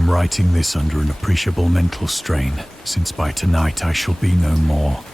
am writing this under an appreciable mental strain, since by tonight I shall be no more.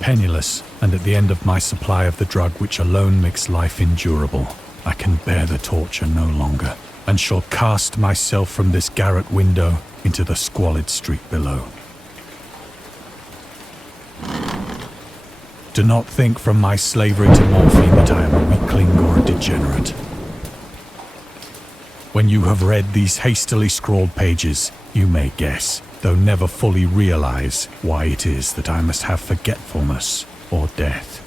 Penniless, and at the end of my supply of the drug which alone makes life endurable, I can bear the torture no longer, and shall cast myself from this garret window into the squalid street below. Do not think from my slavery to morphine that I am a weakling or a degenerate. When you have read these hastily scrawled pages, you may guess, though never fully realize, why it is that I must have forgetfulness or death.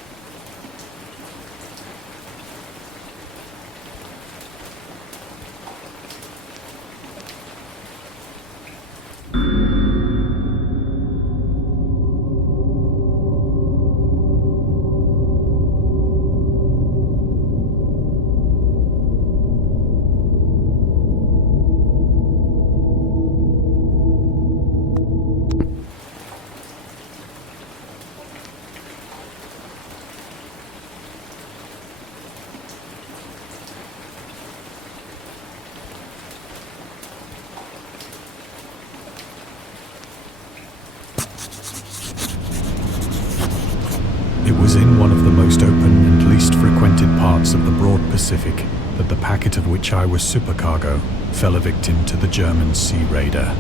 It was in one of the most open and least frequented parts of the broad Pacific that the packet of which I was supercargo fell a victim to the German sea raider.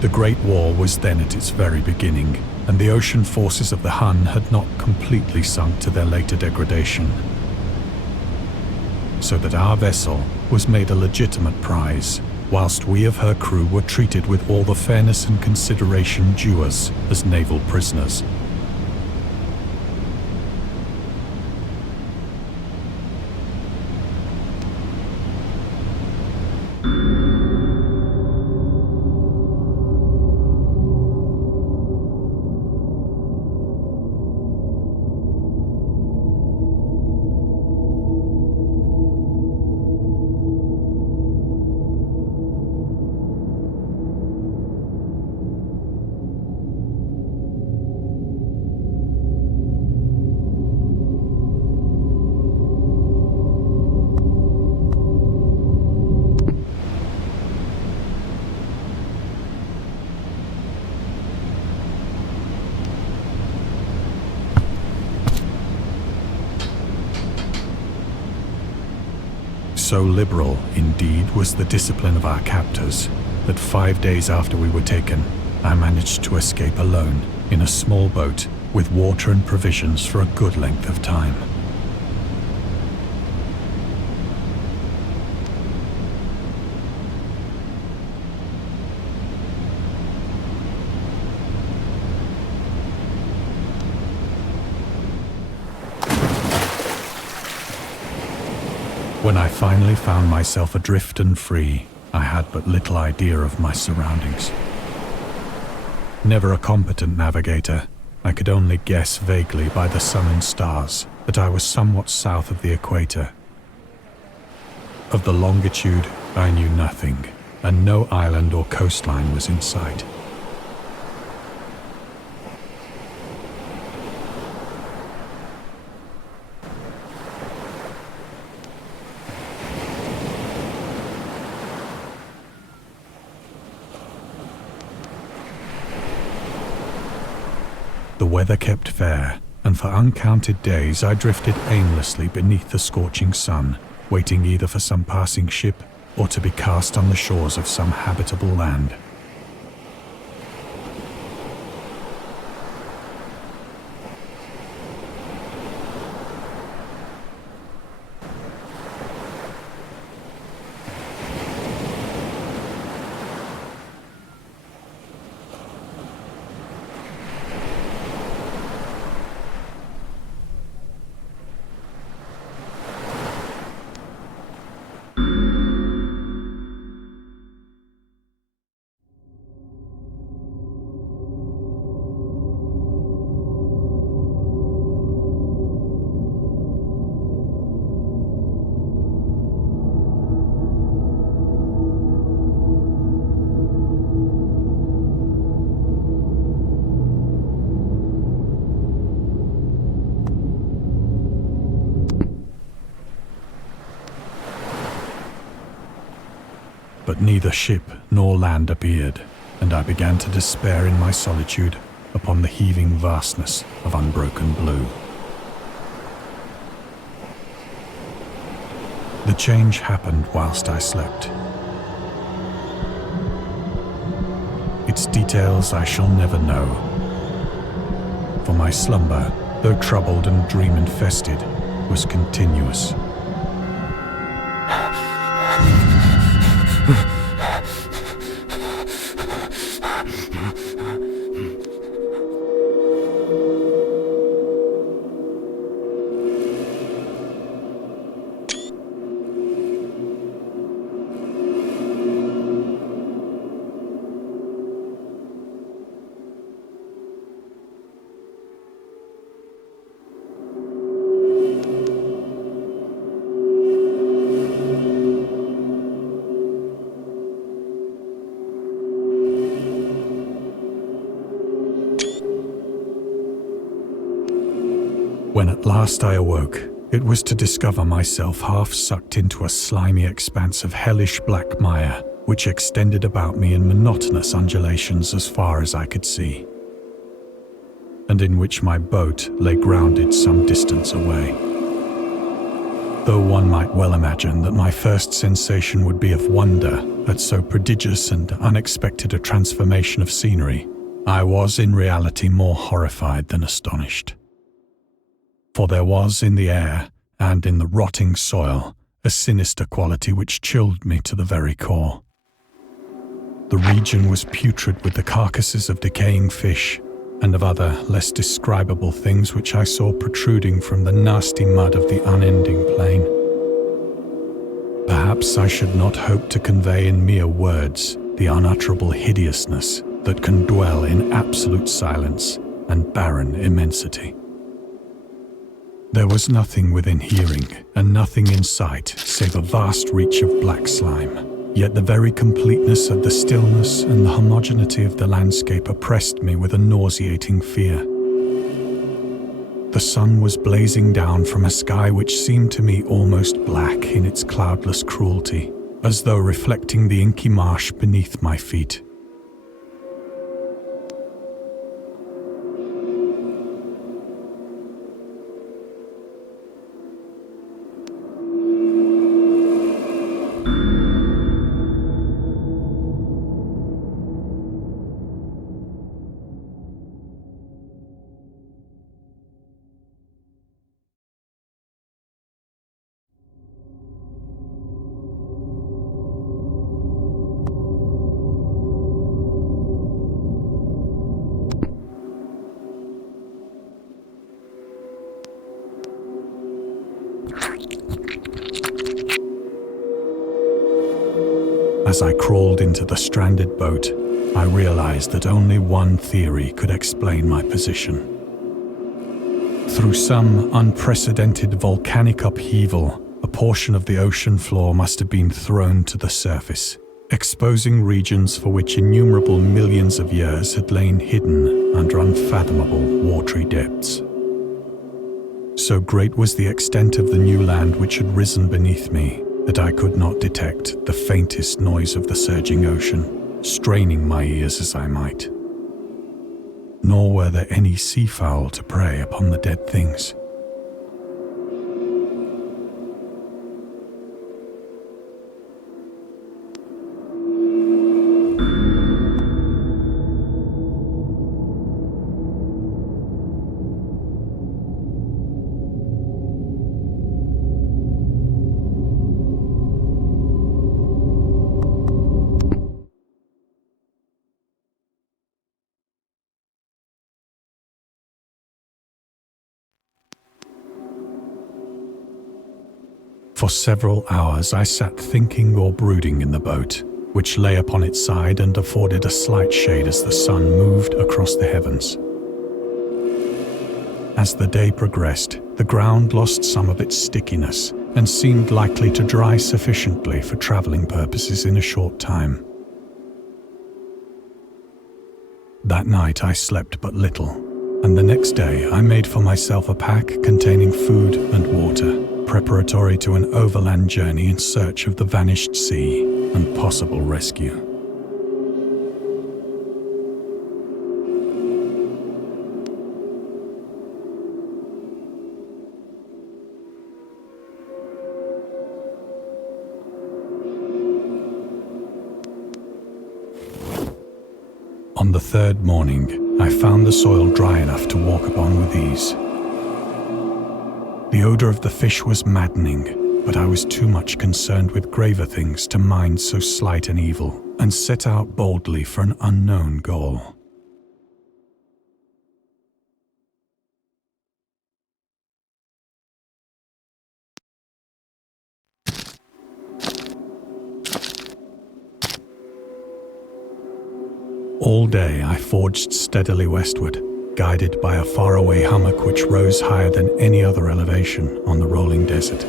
The Great War was then at its very beginning, and the ocean forces of the Hun had not completely sunk to their later degradation. So that our vessel was made a legitimate prize, whilst we of her crew were treated with all the fairness and consideration due us as naval prisoners. So liberal, indeed, was the discipline of our captors, that 5 days after we were taken, I managed to escape alone, in a small boat, with water and provisions for a good length of time. When I finally found myself adrift and free, I had but little idea of my surroundings. Never a competent navigator, I could only guess vaguely by the sun and stars that I was somewhat south of the equator. Of the longitude, I knew nothing, and no island or coastline was in sight. The weather kept fair, and for uncounted days I drifted aimlessly beneath the scorching sun, waiting either for some passing ship or to be cast on the shores of some habitable land. But neither ship nor land appeared, and I began to despair in my solitude upon the heaving vastness of unbroken blue. The change happened whilst I slept. Its details I shall never know, for my slumber, though troubled and dream-infested, was continuous. When at last I awoke, it was to discover myself half sucked into a slimy expanse of hellish black mire, which extended about me in monotonous undulations as far as I could see, and in which my boat lay grounded some distance away. Though one might well imagine that my first sensation would be of wonder at so prodigious and unexpected a transformation of scenery, I was in reality more horrified than astonished. For there was in the air and in the rotting soil a sinister quality which chilled me to the very core. The region was putrid with the carcasses of decaying fish and of other less describable things which I saw protruding from the nasty mud of the unending plain. Perhaps I should not hope to convey in mere words the unutterable hideousness that can dwell in absolute silence and barren immensity. There was nothing within hearing, and nothing in sight, save a vast reach of black slime. Yet the very completeness of the stillness and the homogeneity of the landscape oppressed me with a nauseating fear. The sun was blazing down from a sky which seemed to me almost black in its cloudless cruelty, as though reflecting the inky marsh beneath my feet. As I crawled into the stranded boat, I realized that only one theory could explain my position. Through some unprecedented volcanic upheaval, a portion of the ocean floor must have been thrown to the surface, exposing regions for which innumerable millions of years had lain hidden under unfathomable watery depths. So great was the extent of the new land which had risen beneath me that I could not detect the faintest noise of the surging ocean, straining my ears as I might. Nor were there any seafowl to prey upon the dead things. For several hours I sat thinking or brooding in the boat, which lay upon its side and afforded a slight shade as the sun moved across the heavens. As the day progressed, the ground lost some of its stickiness and seemed likely to dry sufficiently for travelling purposes in a short time. That night I slept but little, and the next day I made for myself a pack containing food and water, preparatory to an overland journey in search of the vanished sea and possible rescue. On the third morning, I found the soil dry enough to walk upon with ease. The odor of the fish was maddening, but I was too much concerned with graver things to mind so slight an evil, and set out boldly for an unknown goal. All day I forged steadily westward, guided by a faraway hummock which rose higher than any other elevation on the rolling desert.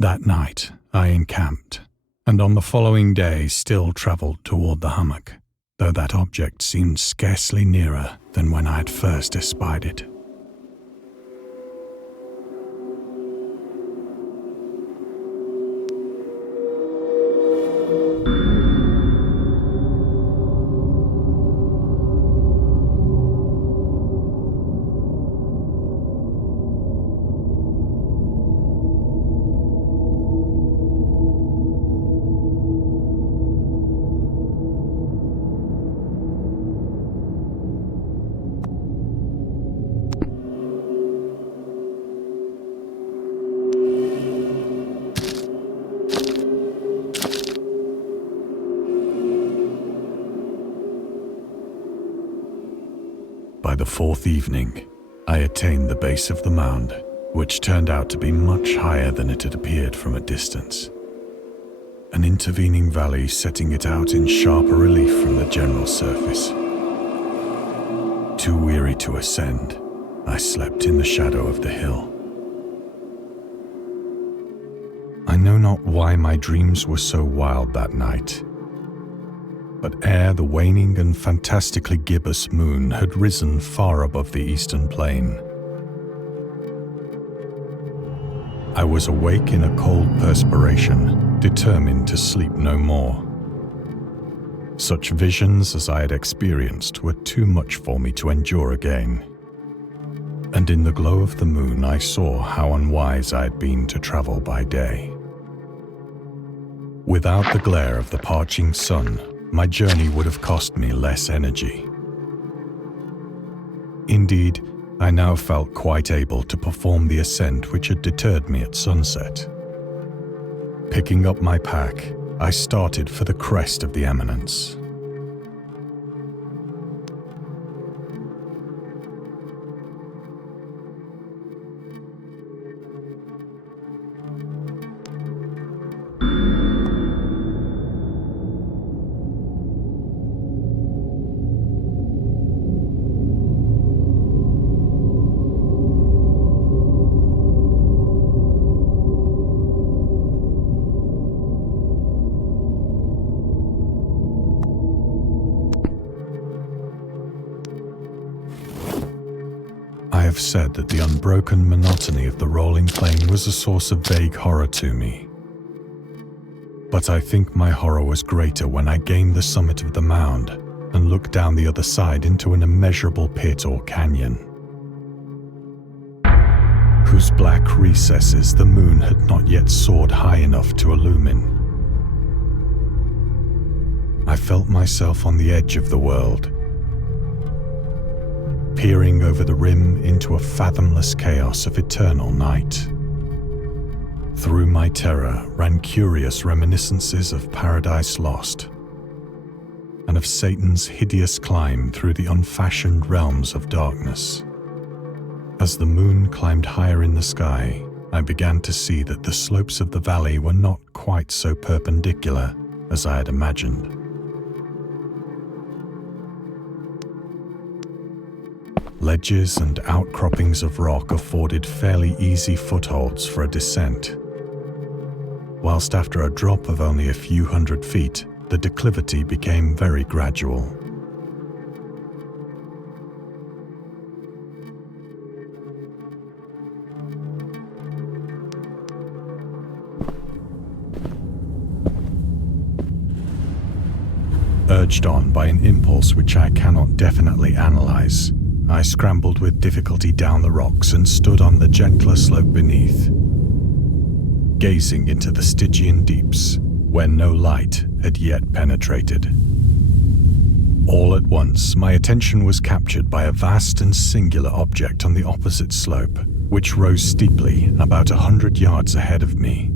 That night I encamped, and on the following day still travelled toward the hummock, though that object seemed scarcely nearer than when I had first espied it. By the fourth evening, I attained the base of the mound, which turned out to be much higher than it had appeared from a distance. An intervening valley setting it out in sharper relief from the general surface. Too weary to ascend, I slept in the shadow of the hill. I know not why my dreams were so wild that night. but ere the waning and fantastically gibbous moon had risen far above the eastern plain, I was awake in a cold perspiration, determined to sleep no more. Such visions as I had experienced were too much for me to endure again, and in the glow of the moon I saw how unwise I had been to travel by day. Without the glare of the parching sun, my journey would have cost me less energy. Indeed, I now felt quite able to perform the ascent which had deterred me at sunset. Picking up my pack, I started for the crest of the eminence. I have said that the unbroken monotony of the rolling plain was a source of vague horror to me. But I think my horror was greater when I gained the summit of the mound and looked down the other side into an immeasurable pit or canyon, whose black recesses the moon had not yet soared high enough to illumine. I felt myself on the edge of the world, peering over the rim into a fathomless chaos of eternal night. Through my terror ran curious reminiscences of Paradise Lost, and of Satan's hideous climb through the unfashioned realms of darkness. As the moon climbed higher in the sky, I began to see that the slopes of the valley were not quite so perpendicular as I had imagined. Ledges and outcroppings of rock afforded fairly easy footholds for a descent, whilst after a drop of only a few hundred feet, the declivity became very gradual. Urged on by an impulse which I cannot definitely analyze, I scrambled with difficulty down the rocks and stood on the gentler slope beneath, gazing into the Stygian deeps where no light had yet penetrated. All at once, my attention was captured by a vast and singular object on the opposite slope, which rose steeply about 100 yards ahead of me.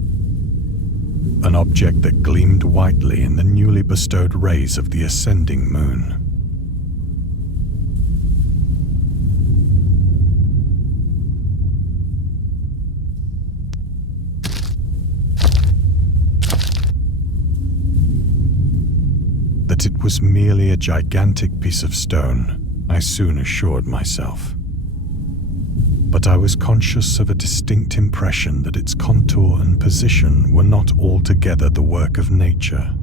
An object that gleamed whitely in the newly bestowed rays of the ascending moon. That it was merely a gigantic piece of stone, I soon assured myself. But I was conscious of a distinct impression that its contour and position were not altogether the work of nature.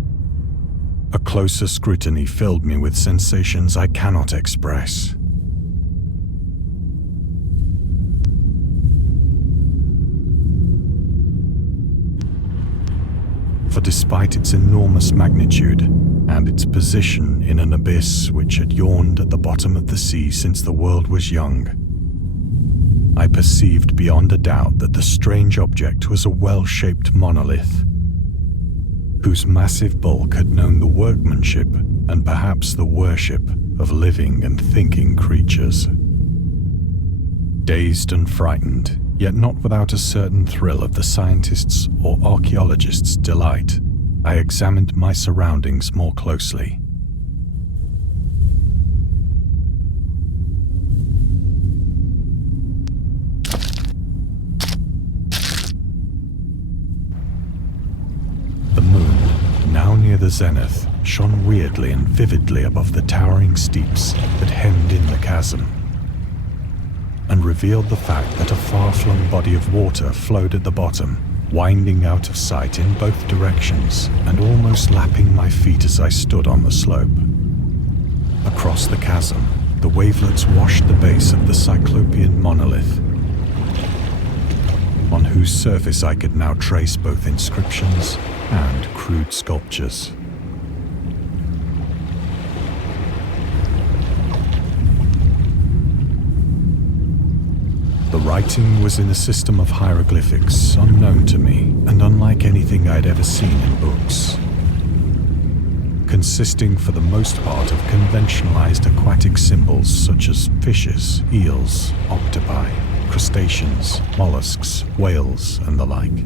A closer scrutiny filled me with sensations I cannot express. For despite its enormous magnitude and its position in an abyss which had yawned at the bottom of the sea since the world was young, I perceived beyond a doubt that the strange object was a well-shaped monolith, whose massive bulk had known the workmanship and perhaps the worship of living and thinking creatures. Dazed and frightened, yet not without a certain thrill of the scientist's or archaeologist's delight, I examined my surroundings more closely. The moon, now near the zenith, shone weirdly and vividly above the towering steeps that hemmed in the chasm, and revealed the fact that a far-flung body of water flowed at the bottom winding out of sight in both directions and almost lapping my feet as I stood on the slope. Across the chasm, the wavelets washed the base of the cyclopean monolith, on whose surface I could now trace both inscriptions and crude sculptures. The writing was in a system of hieroglyphics unknown to me and unlike anything I'd ever seen in books, consisting for the most part of conventionalized aquatic symbols such as fishes, eels, octopi, crustaceans, mollusks, whales, and the like.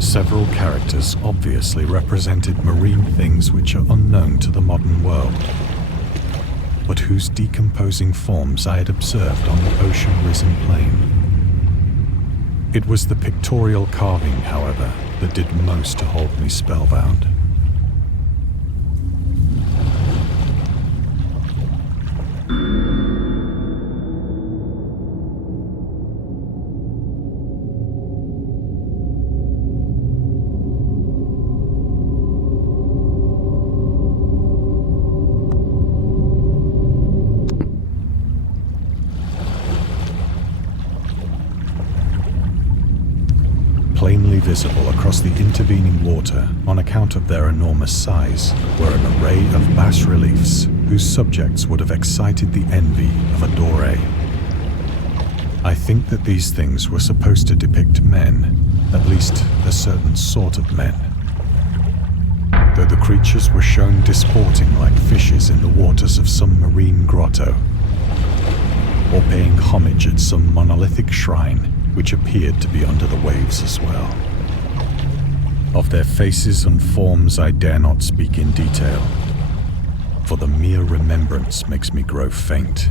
Several characters obviously represented marine things which are unknown to the modern world, but whose decomposing forms I had observed on the ocean-risen plain. It was the pictorial carving, however, that did most to hold me spellbound. Plainly visible across the intervening water, on account of their enormous size, were an array of bas-reliefs whose subjects would have excited the envy of a Doré. I think that these things were supposed to depict men, at least a certain sort of men, though the creatures were shown disporting like fishes in the waters of some marine grotto, or paying homage at some monolithic shrine which appeared to be under the waves as well. Of their faces and forms I dare not speak in detail, for the mere remembrance makes me grow faint.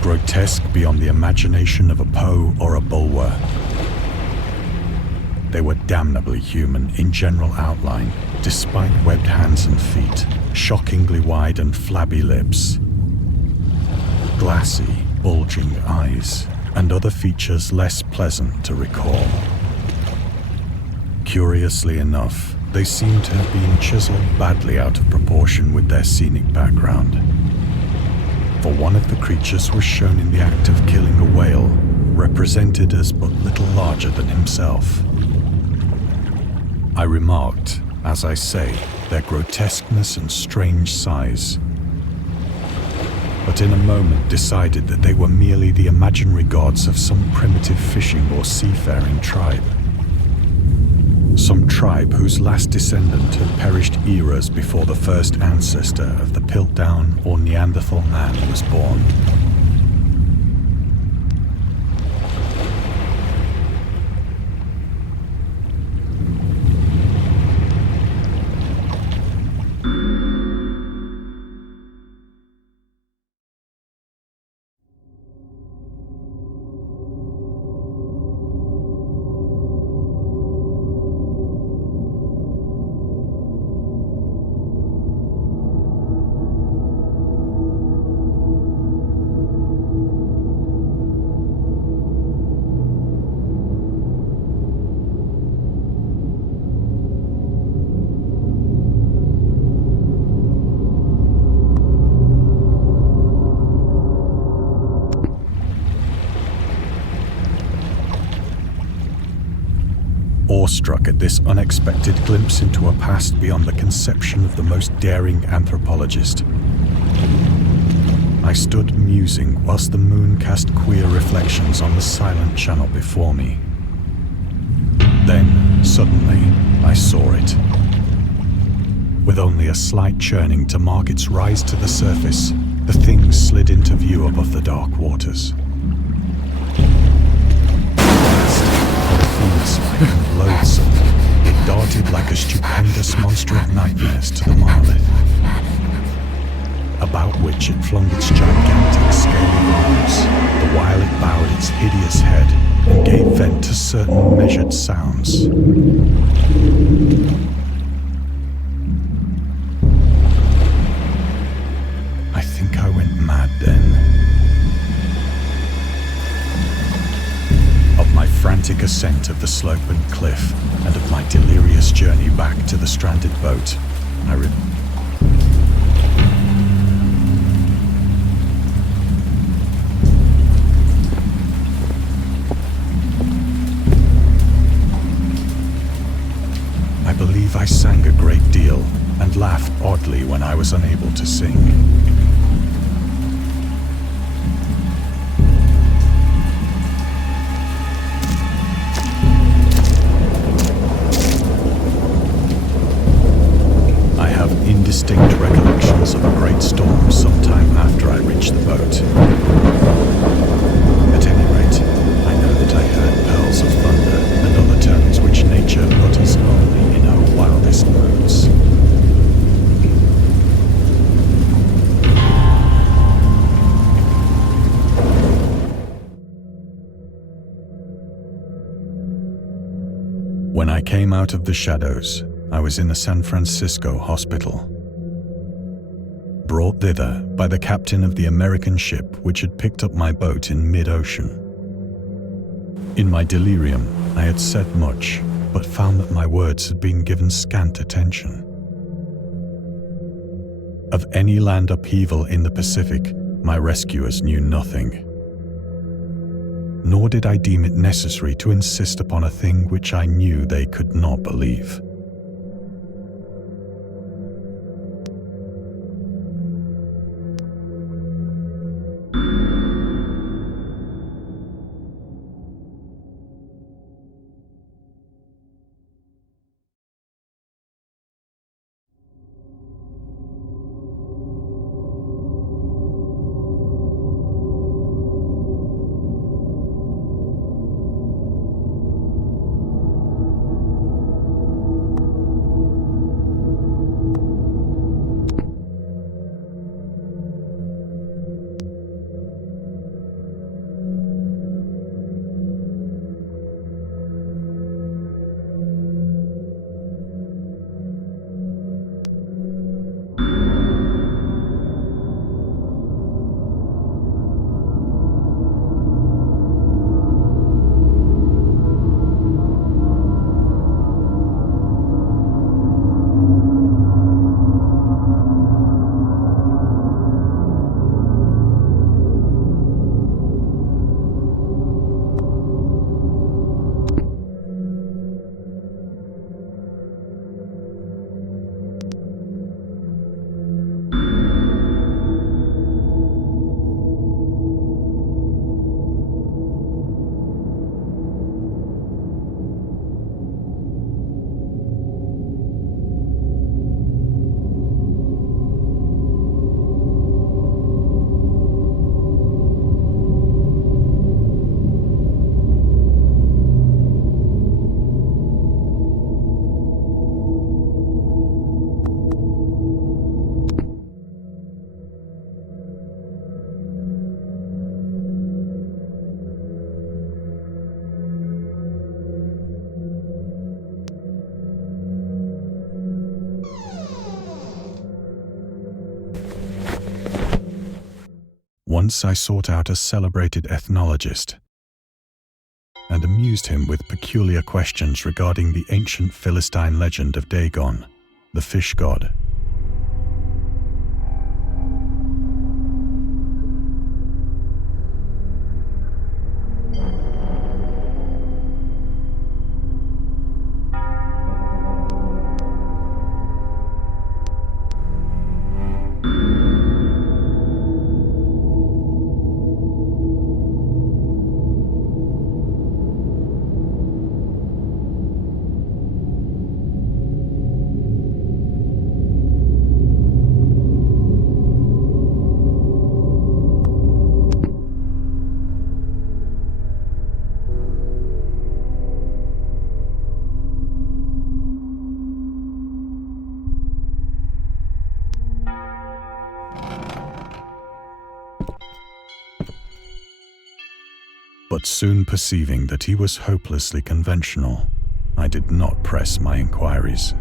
Grotesque beyond the imagination of a Poe or a Bulwer. They were damnably human in general outline, despite webbed hands and feet, shockingly wide and flabby lips, glassy, bulging eyes, and other features less pleasant to recall. Curiously enough, they seem to have been chiseled badly out of proportion with their scenic background. For one of the creatures was shown in the act of killing a whale, represented as but little larger than himself. I remarked, as I say, their grotesqueness and strange size, but in a moment decided that they were merely the imaginary gods of some primitive fishing or seafaring tribe. Some tribe whose last descendant had perished eras before the first ancestor of the Piltdown or Neanderthal man was born. Awestruck at this unexpected glimpse into a past beyond the conception of the most daring anthropologist, I stood musing whilst the moon cast queer reflections on the silent channel before me. Then, suddenly, I saw it. With only a slight churning to mark its rise to the surface, the thing slid into view above the dark waters. Fiend-like and loathsome, it darted like a stupendous monster of nightmares to the monolith, about which it flung its gigantic scaly arms, the while it bowed its hideous head and gave vent to certain measured sounds. I think I went mad then. Of my frantic ascent of the the slope and cliff, and of my delirious journey back to the stranded boat, I believe I sang a great deal and laughed oddly when I was unable to sing. I have indistinct recollections of a great storm sometime after I reached the boat. At any rate, I know that I heard pearls of thunder and other tones which nature utters only in her wildest moods. When I came out of the shadows, I was in a San Francisco hospital, brought thither by the captain of the American ship which had picked up my boat in mid-ocean. In my delirium, I had said much, but found that my words had been given scant attention. Of any land upheaval in the Pacific, my rescuers knew nothing. Nor did I deem it necessary to insist upon a thing which I knew they could not believe. Once I sought out a celebrated ethnologist and amused him with peculiar questions regarding the ancient Philistine legend of Dagon, the fish god. But soon perceiving that he was hopelessly conventional, I did not press my inquiries.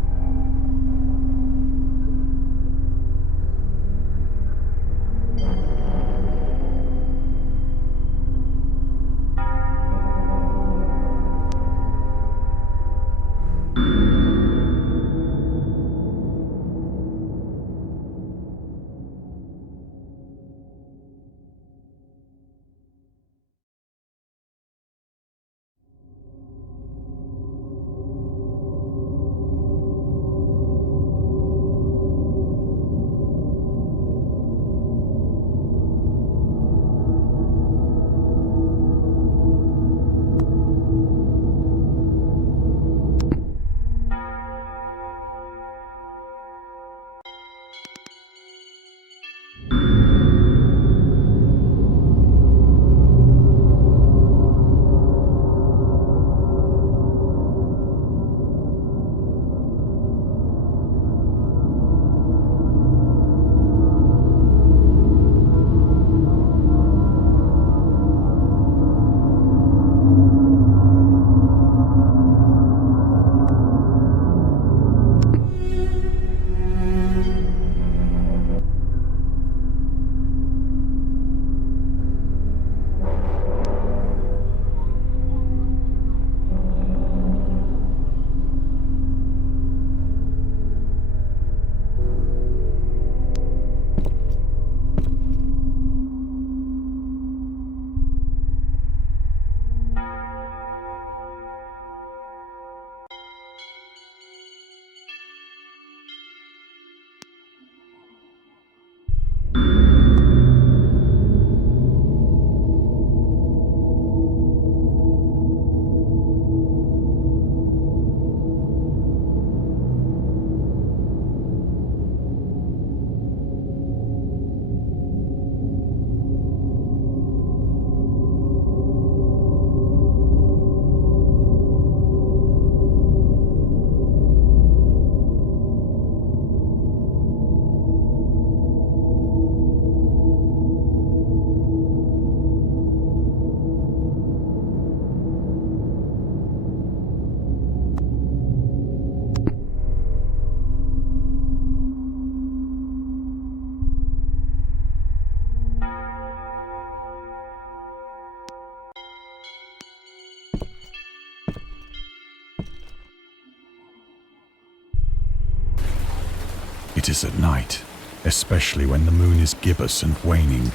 It is at night, especially when the moon is gibbous and waning,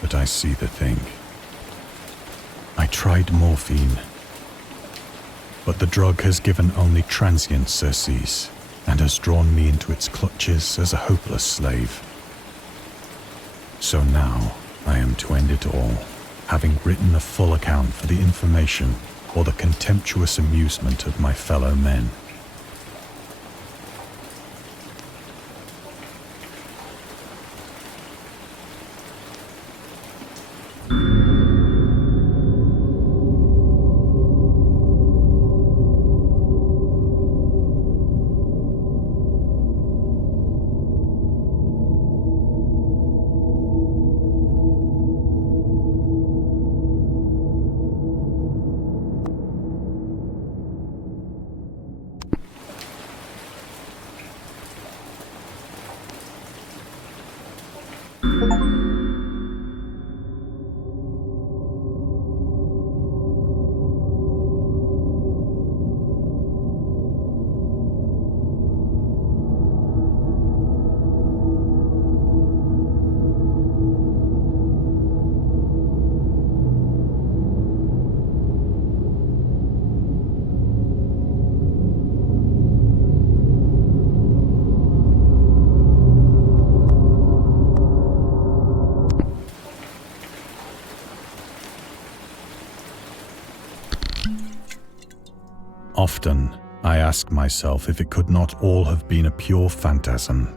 that I see the thing. I tried morphine, but the drug has given only transient surcease and has drawn me into its clutches as a hopeless slave. So now I am to end it all, having written a full account for the information or the contemptuous amusement of my fellow men. Often, I ask myself if it could not all have been a pure phantasm.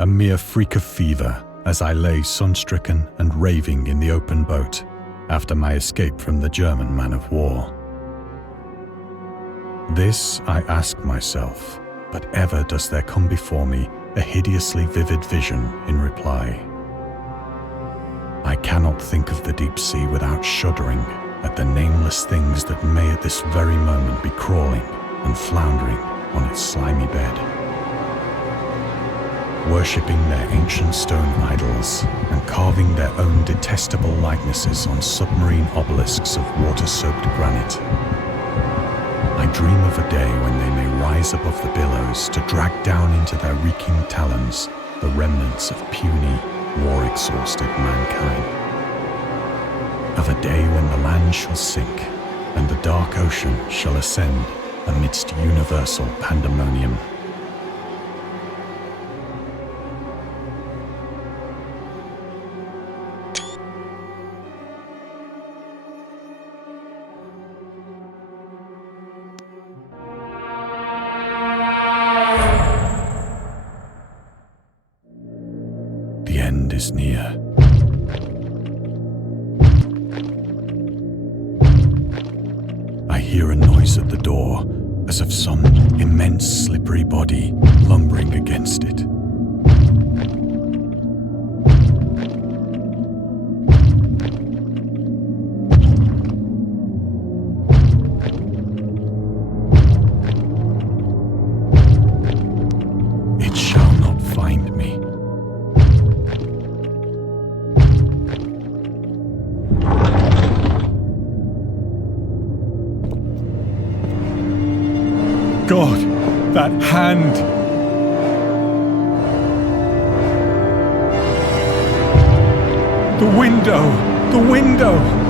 A mere freak of fever as I lay sun-stricken and raving in the open boat after my escape from the German man-of-war. This I ask myself, but ever does there come before me a hideously vivid vision in reply. I cannot think of the deep sea without shuddering at the nameless things that may at this very moment be crawling and floundering on its slimy bed, worshipping their ancient stone idols and carving their own detestable likenesses on submarine obelisks of water-soaked granite. I dream of a day when they may rise above the billows to drag down into their reeking talons the remnants of puny, war-exhausted mankind. Of a day when the land shall sink and the dark ocean shall ascend amidst universal pandemonium. The end is near. I hear a noise at the door, as of some immense slippery body lumbering against it. It shall not find me. God, that hand! The window! The window!